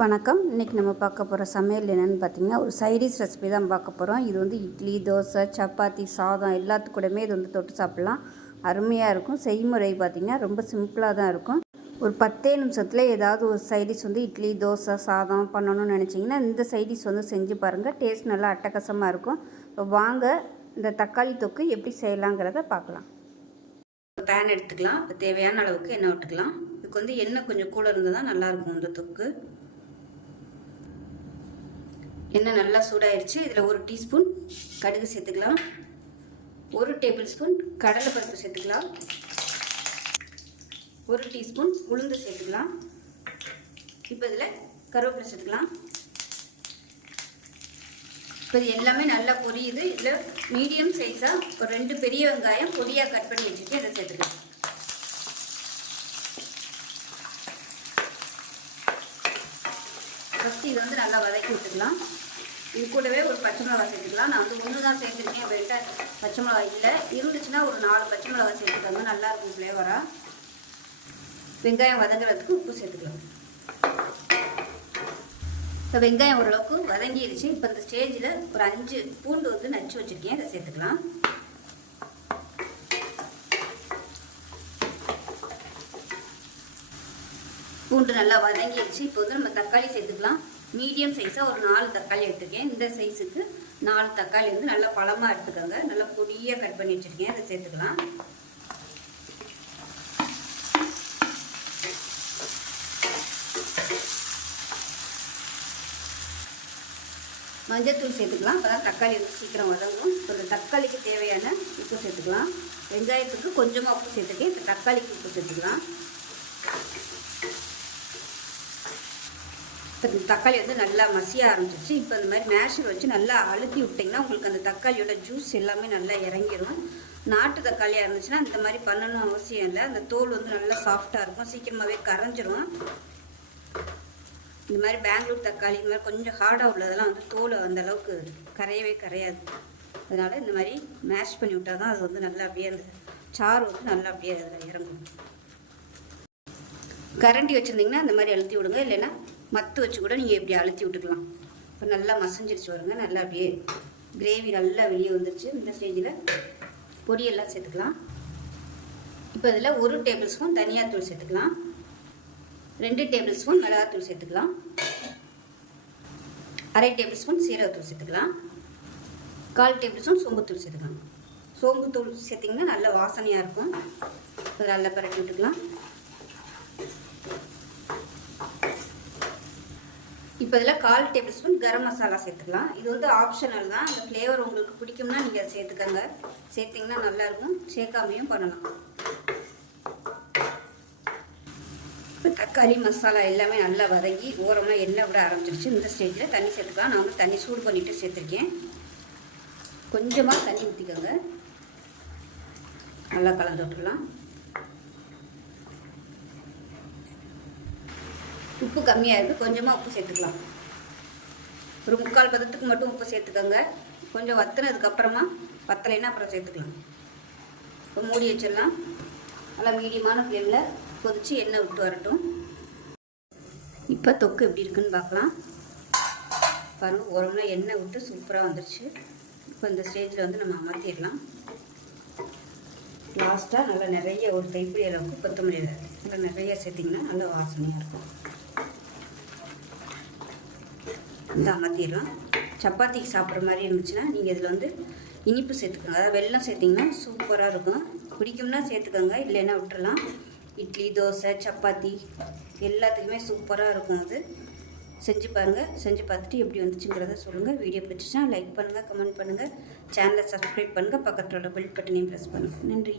வணக்கம். இன்றைக்கி நம்ம பார்க்க போகிற சமையல் என்னென்னு பார்த்திங்கன்னா, ஒரு சைடிஷ் ரெசிபி தான் பார்க்க போகிறோம். இது வந்து இட்லி, தோசை, சப்பாத்தி, சாதம் எல்லாத்துக்கூடமே இது வந்து தொட்டு சாப்பிட்லாம். அருமையாக இருக்கும். செய்முறை பார்த்திங்கன்னா ரொம்ப சிம்பிளாக தான் இருக்கும். ஒரு 10 நிமிஷத்தில் ஏதாவது ஒரு சைடிஷ் வந்து இட்லி, தோசை, சாதம் பண்ணணும்னு நினச்சிங்கன்னா இந்த சைடிஷ் வந்து செஞ்சு பாருங்கள். டேஸ்ட் நல்லா அட்டகாசமாக இருக்கும். வாங்க இந்த தக்காளி தொக்கு எப்படி செய்யலாங்கிறத பார்க்கலாம். பேன் எடுத்துக்கலாம். இப்போ தேவையான அளவுக்கு எண்ணெய் விட்டுக்கலாம். இதுக்கு வந்து எண்ணெய் கொஞ்சம் கூட இருந்து தான் நல்லாயிருக்கும் இந்த தொக்கு. எண்ணெய் நல்லா சூடாயிருச்சு. இதில் 1 டீஸ்பூன் கடுகு சேர்த்துக்கலாம். 1 டேபிள் ஸ்பூன் கடலைப்பருப்பு சேர்த்துக்கலாம். 1 டீஸ்பூன் உளுந்து சேர்த்துக்கலாம். இப்போ இதில் கருவேப்பிலை சேர்த்துக்கலாம். இப்போ இது எல்லாமே நல்லா பொரியுது. இதில் மீடியம் சைஸாக ஒரு 2 பெரிய வெங்காயம் பொடியாக கட் பண்ணி வச்சுட்டு அதை சேர்த்துக்கலாம். ஃபஸ்ட்டு இதை வந்து நல்லா வதக்கி விட்டுக்கலாம். இது கூடவே ஒரு பச்சை மிளகாய் சேர்த்துக்கலாம். நான் வந்து 1 தான் சேர்த்துருக்கேன். அப்படின்ட்டு பச்சை மிளகாய் இல்லை, இருந்துச்சுன்னா ஒரு 4 பச்சை மிளகாய் சேர்த்துக்காங்க, நல்லாயிருக்கும் ஃப்ளேவராக. வெங்காயம் வதங்குறதுக்கு உப்பு சேர்த்துக்கலாம். இப்போ வெங்காயம் ஓரளவுக்கு வதங்கிடுச்சு. இப்போ இந்த ஸ்டேஜில் ஒரு 5 பூண்டு வந்து நச்சு வச்சுருக்கேன், அதை சேர்த்துக்கலாம். பூண்டு நல்லா வதங்கிடுச்சு. இப்போ வந்து நம்ம தக்காளி சேர்த்துக்கலாம். மீடியம் சைஸாக ஒரு 4 தக்காளி எடுத்துருக்கேன். இந்த சைஸுக்கு 4 தக்காளி வந்து நல்லா பழமாக எடுத்துக்கோங்க. நல்லா பொடியாக கட் பண்ணி வச்சுருக்கேன், அதை சேர்த்துக்கலாம். மஞ்சள் தூள் சேர்த்துக்கலாம். அப்போ தான் தக்காளி வந்து சீக்கிரம் வதங்கும். இப்போ இந்த தக்காளிக்கு தேவையான உப்பு சேர்த்துக்கலாம். வெங்காயத்துக்கு கொஞ்சமாக உப்பு சேர்த்துக்கேன். இப்போ தக்காளிக்கு உப்பு சேர்த்துக்கலாம். இப்போ இந்த தக்காளி வந்து நல்லா மசிய ஆரம்பிச்சிருச்சு. இப்போ இந்த மாதிரி மேஷர் வச்சு நல்லா அழுத்தி விட்டிங்கன்னா உங்களுக்கு அந்த தக்காளியோட ஜூஸ் எல்லாமே நல்லா இறங்கிடும். நாட்டு தக்காளியாக இருந்துச்சுன்னா இந்த மாதிரி பண்ணணும் அவசியம் இல்லை. அந்த தோல் வந்து நல்லா சாஃப்டாக இருக்கும், சீக்கிரமாகவே கரைஞ்சிரும். இந்த மாதிரி பெங்களூர் தக்காளி இந்த மாதிரி கொஞ்சம் ஹார்டாக உள்ளதெல்லாம் வந்து தோல் அந்தளவுக்கு கரையவே கரையாது. அதனால் இந்த மாதிரி மேஷ் பண்ணி விட்டால் தான் அது வந்து நல்லா அப்படியே அந்த சாறு வந்து நல்லா அப்படியே அதில் இறங்கும். கரண்டி வச்சுருந்திங்கன்னா அந்த மாதிரி அழுத்தி விடுங்க, இல்லைன்னா மத்து வச்சு கூட நீங்கள் இப்படி அழுத்தி விட்டுக்கலாம். இப்போ நல்லா மசிஞ்சிருச்சு வருங்க. நல்லா அப்படியே கிரேவி நல்லா வெளியே வந்துருச்சு. இந்த ஸ்டேஜில் பொடியெல்லாம் சேர்த்துக்கலாம். இப்போ இதில் 1 டேபிள் ஸ்பூன் தனியாத்தூள் சேர்த்துக்கலாம். 2 டேபிள் ஸ்பூன் மிளகாத்தூள் சேர்த்துக்கலாம். 1/2 டேபிள் ஸ்பூன் சீரகத்தூள் சேர்த்துக்கலாம். 1/4 டேபிள் ஸ்பூன் சோம்புத்தூள் சேர்த்துக்கலாம். சோம்புத்தூள் சேர்த்திங்கன்னா நல்ல வாசனையாக இருக்கும். அது நல்லா பரட்டி விட்டுக்கலாம். இப்போ இதில் 1/4 டேபிள் ஸ்பூன் கரம் மசாலா சேர்த்துக்கலாம். இது வந்து ஆப்ஷனல் தான். அந்த ஃப்ளேவர் உங்களுக்கு பிடிக்கும்னா நீங்கள் அதை சேர்த்துக்கோங்க. சேர்த்திங்கன்னா நல்லாயிருக்கும். சேர்க்காமையும் பண்ணலாம். இப்போ தக்காளி மசாலா எல்லாமே நல்லா வதங்கி ஓரமாக எண்ணெய் விட ஆரம்பிச்சிருச்சு. இந்த ஸ்டேஜில் தண்ணி சேர்த்துக்கலாம். நான் வந்து தண்ணி சூடு பண்ணிவிட்டு சேர்த்துருக்கேன். கொஞ்சமாக தண்ணி ஊற்றிக்கோங்க. நல்லா கலந்து விட்டுடலாம். உப்பு கம்மியாக இருக்குது, கொஞ்சமாக உப்பு சேர்த்துக்கலாம். ஒரு 3/4 பதத்துக்கு மட்டும் உப்பு சேர்த்துக்கோங்க. கொஞ்சம் வற்றினதுக்கப்புறமா வற்றலைன்னா அப்புறம் சேர்த்துக்கலாம். இப்போ மூடி வச்சிடலாம். நல்லா மீடியமான ஃப்ளேமில் கொதித்து எண்ணெய் விட்டு வரட்டும். இப்போ தொக்கு எப்படி இருக்குன்னு பார்க்கலாம். பாருங்கள், ஓரம்னா எண்ணெய் விட்டு சூப்பராக வந்துடுச்சு. இப்போ இந்த ஸ்டேஜில் வந்து நம்ம அமர்த்திடலாம். லாஸ்ட்டாக நல்லா நிறைய ஒரு கைப்பிடி அளவுக்கு கொத்தமல்லி நல்லா நிறைய சேர்த்திங்கன்னா நல்லா வாசனையாக இருக்கும். இந்த அமர்த்திடலாம். சப்பாத்திக்கு சாப்பிட்ற மாதிரி இருந்துச்சுன்னா நீங்கள் இதில் வந்து இனிப்பு சேர்த்துக்கோங்க. அதாவது வெல்லம் சேர்த்திங்கன்னா சூப்பராக இருக்கும். பிடிக்கும்னா சேர்த்துக்கோங்க, இல்லைன்னா விட்டுறலாம். இட்லி, தோசை, சப்பாத்தி எல்லாத்துக்குமே சூப்பராக இருக்கும். அது செஞ்சு பாருங்கள். செஞ்சு பார்த்துட்டு எப்படி வந்துச்சுங்கிறத சொல்லுங்கள். வீடியோ பிடிச்சிச்சுன்னா லைக் பண்ணுங்கள், கமெண்ட் பண்ணுங்கள், சேனலை சப்ஸ்கிரைப் பண்ணுங்கள், பக்கத்தில் பெல் பட்டனையும் ப்ரெஸ் பண்ணுங்கள். நன்றி.